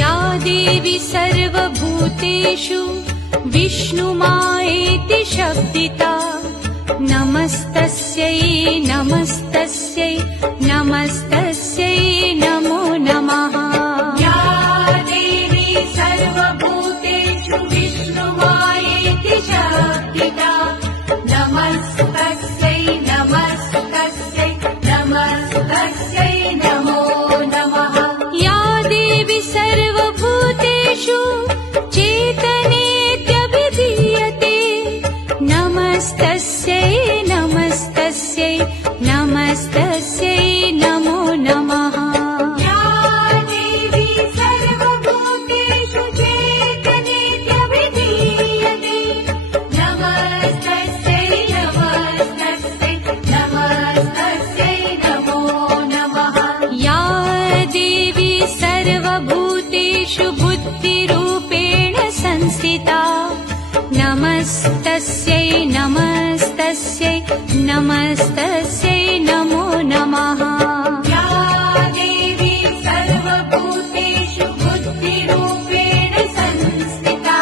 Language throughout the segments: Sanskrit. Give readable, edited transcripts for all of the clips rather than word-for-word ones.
या देवी सर्वभूतेषु विष्णुमायेति शब्दिता नमस्तस्यै नमस्तस्यै नमस्तस्यै नमो नमः। या देवी सर्वभूतेषु विष्णुमायेति शब्दिता नमस्तस्यै नमस्तस्यै नमस्तस्यै नमो नमः। या देवी सर्वभूतेषु चेतनेत्यभिधीयते नमस्तस्यै नमस्तस्यै नमस्तस्यै नमो नमः। या देवी सर्वभूतेषु चेतनेत्यभिधीयते नमस्तस्यै नमस्तस्यै नमस्तस्यै नमो नमः। या देवी सर्वभूतेषु बुद्धिरूपेण संस्थिता नमस्तस्यै नमस्तस्यै नमस्तस्यै नमो नमः। या देवी सर्वभूतेषु बुद्धिरूपेण संस्थिता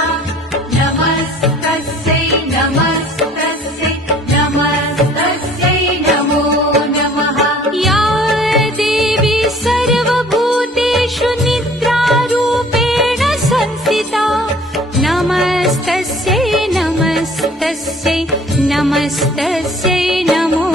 नमस्तस्यै नमस्तस्यै नमस्तस्यै नमो नमः। या देवी सर्वभूतेषु निद्रारूपेण संस्थिता नमस्तस्यै नमस्तस्यै नमस्तस्यै नमो